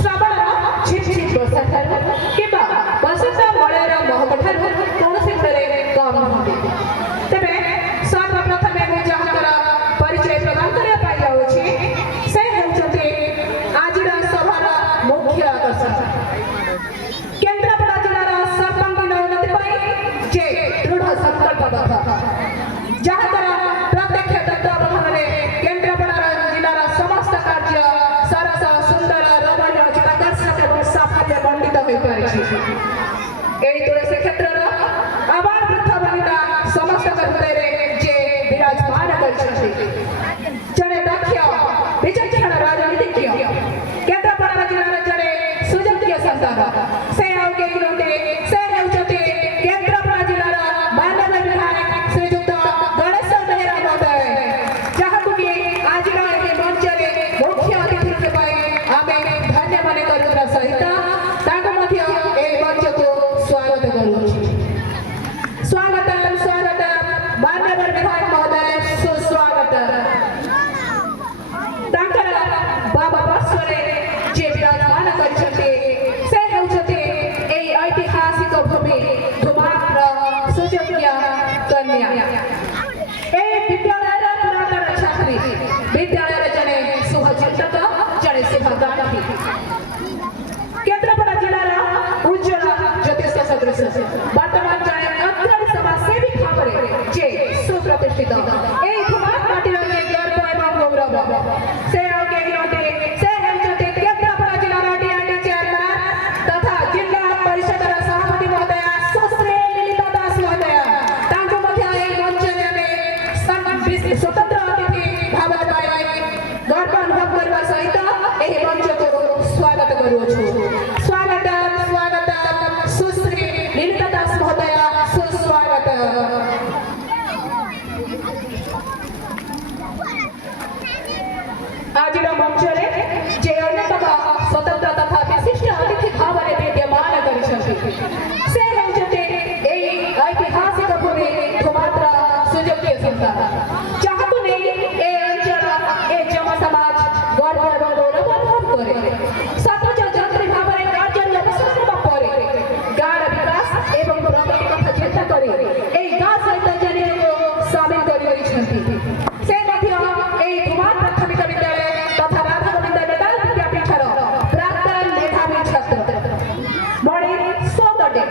Shravan zip zip वर्षा ठारू किंबा बसंत मलयर महक ठारू कौन कम नुहति तेरे सर्वप्रथम मुझे जहां परिचय प्रदान करने जाऊँगी से होती आज सभार मुख्य आकर्षण केन्द्रापड़ा जिलार सर्वांगीन उन्नति जे दृढ़ संकल्पबद्ध जहां प्रत्यक्ष तत्वावधान में केन्द्रापड़ा जिलार समस्त कार्य सरस सुंदर रमणीय चित्ताकर्षक और साफल्य मंडित हो पारि तुलसी क्षेत्र आबाद वृद्ध वनिता समस्त हृदय जे विराजमान कर जड़े दक्ष विचक्षण राजनीतिज्ञ केन्द्रापड़ा जिलार जड़े सुयोग्य संतान से केन्द्रापड़ा जिलार माननीय विधायक श्रीजुक्त गणेश बेहरा महोदय जहाँ कि आज मंच में मुख्य अतिथि आम धन्य मन करने सहित मंच को स्वागत करुँ स्वागत स्वागत माननीय विधायक महोदय सुस्वागत बाबा पार्श्वे जे विराजमान करते ऐतिहासिक भूमि धुमार सुयोग्य कन्या विद्यालय पुरातन छात्री विद्यालय जड़े शुभचिंतक जड़े शुभगांधी केन्द्रापड़ा जिलार उज्ज्वल ज्योतिष सदृश वर्तमान जड़े अग्रणी समाजसेवी भाव जे सुप्रतिष्ठित धुमार माटीर गर्व एवं गौरव से केन्द्रापड़ा जिलार डीआईडी चेयरमैन तथा जिला परिषद सभापति महोदय सुश्री लीलिता दास महोदय मंच स्वतंत्र अतिथि भाव गर्व अनुभव करने सहित यह मंच को स्वागत करुछु स्वागत स्वागत सुश्री लीलिता दास महोदय सुस्वागत आज मंच में जे अन्यतम स्वतंत्र तथा विशिष्ट अतिथि भाव में विद्यमान से ऐतिहासिक भूमि धुमात्र सुयोग्य संतान जहाँ को नहीं ए अंचल ए जन समाज गर्व एवं गौरव अनुभव करे सतज जंत्री भाव में कार्य अवसर पर गाँव विकास एवं प्रगति कथा चिंता कर गाँ सहित जन को सामिल कर धुमार प्राथमिक विद्यालय तथा राधा गोविंद मेधाल विद्यापीठर प्राक्तन मेधावी छात्र मणि सोदडे